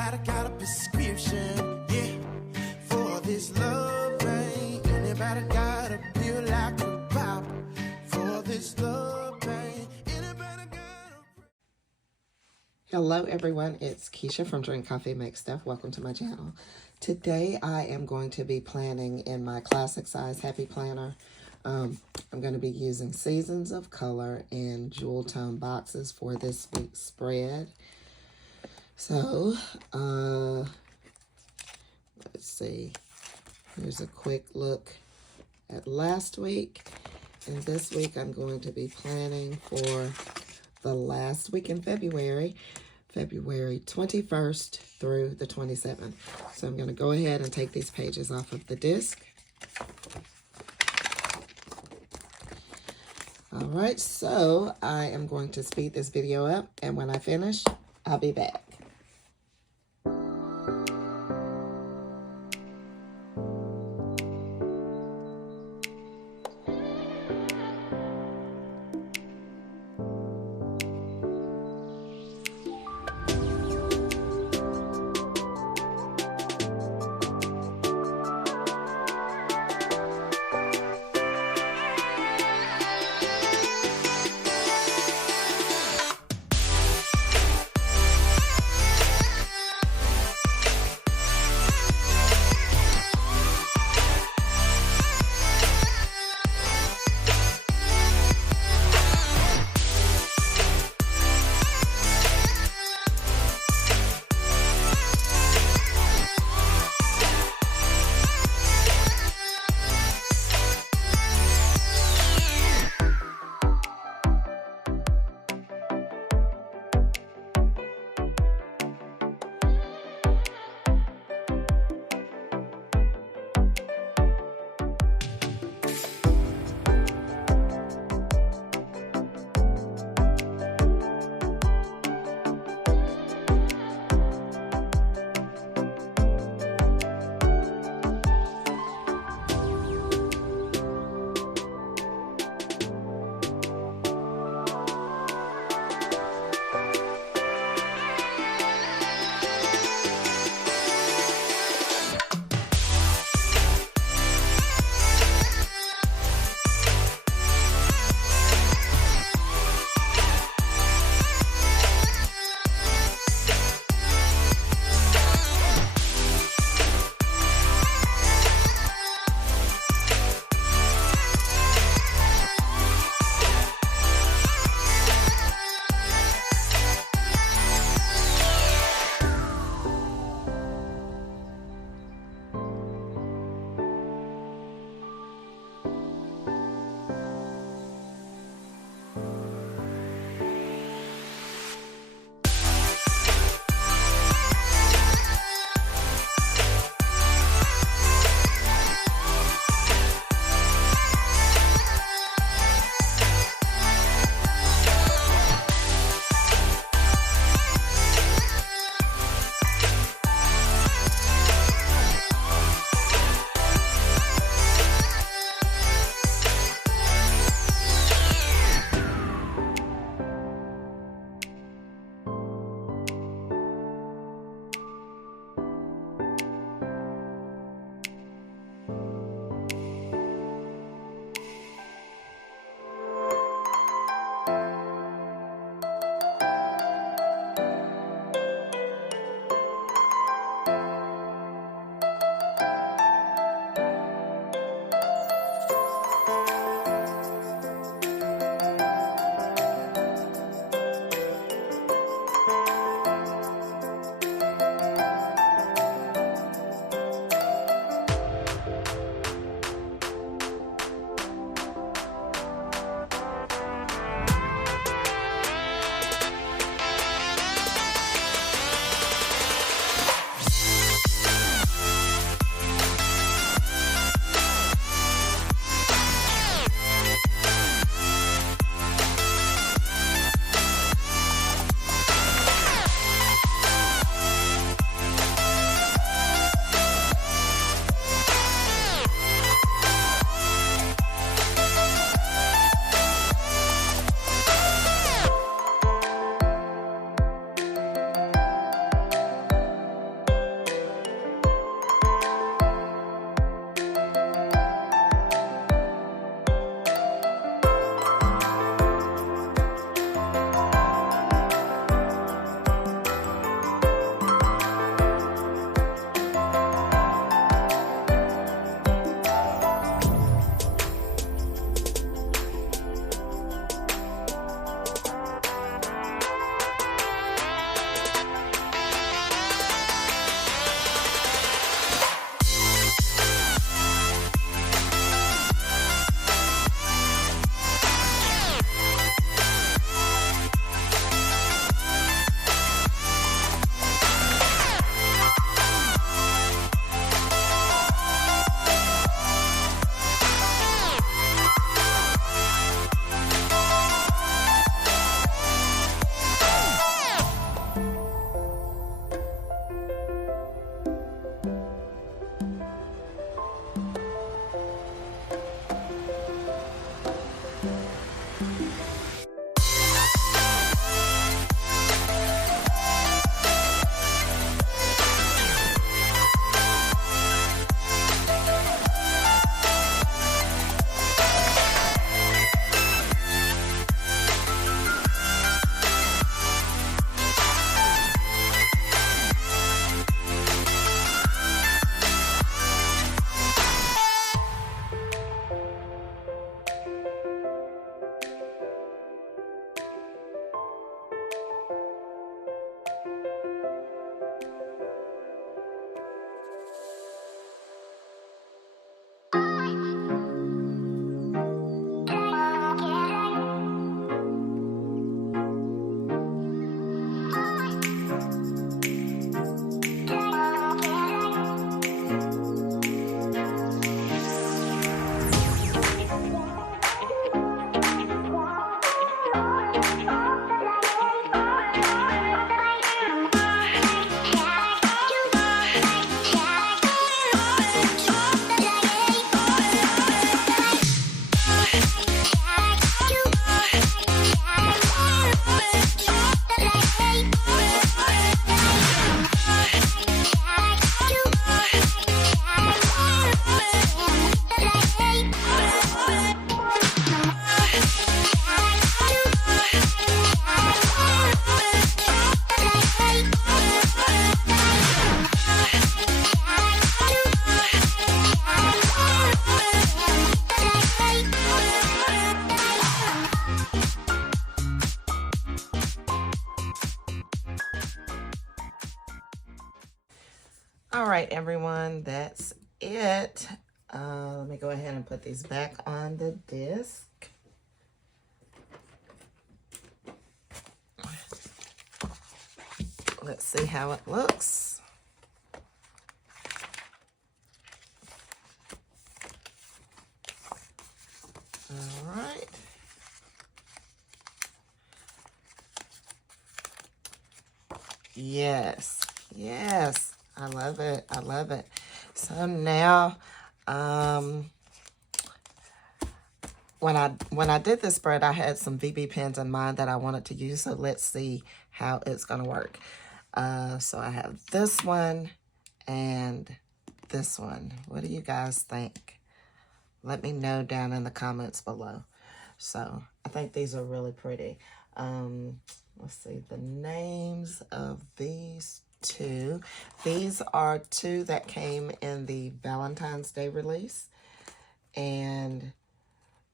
Anybody got a prescription, yeah, for this love pain? Anybody got a pill I could pop for this love pain? Anybody got a... Hello everyone, it's Keisha from Drink Coffee Make Stuff. Welcome to my channel. Today I am going to be planning in my classic size happy planner. I'm going to be using Seasons of Color and jewel tone boxes for this week's spread. So, let's see. Here's a quick look at last week. And this week I'm going to be planning for the last week in February 21st through the 27th. So I'm going to go ahead and take these pages off of the disc. All right, so I am going to speed this video up, and when I finish, I'll be back. All right, everyone, that's it. Let me go ahead and put these back on the disc. Let's see how it looks. All right. Yes, yes, I love it. I love it. So now, when I did this spread, I had some VB pens in mind that I wanted to use. So let's see how it's gonna work. So I have this one and this one. What do you guys think? Let me know down in the comments below. So I think these are really pretty. Let's see the names of these two. These are two that came in the Valentine's Day release. And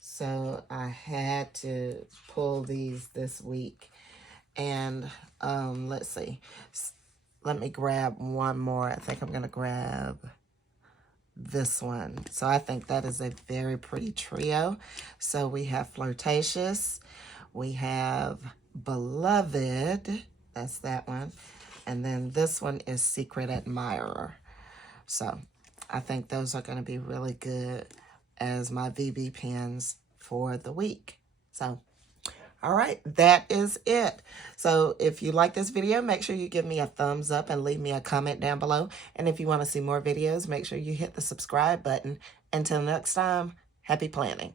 so I had to pull these this week. And let's see. Let me grab one more. I think I'm going to grab this one. So I think that is a very pretty trio. So we have Flirtatious. We have Beloved. That's that one. And then this one is Secret Admirer. So I think those are going to be really good as my VB pens for the week. So, all right, that is it. So if you like this video, make sure you give me a thumbs up and leave me a comment down below. And if you want to see more videos, make sure you hit the subscribe button. Until next time, happy planning.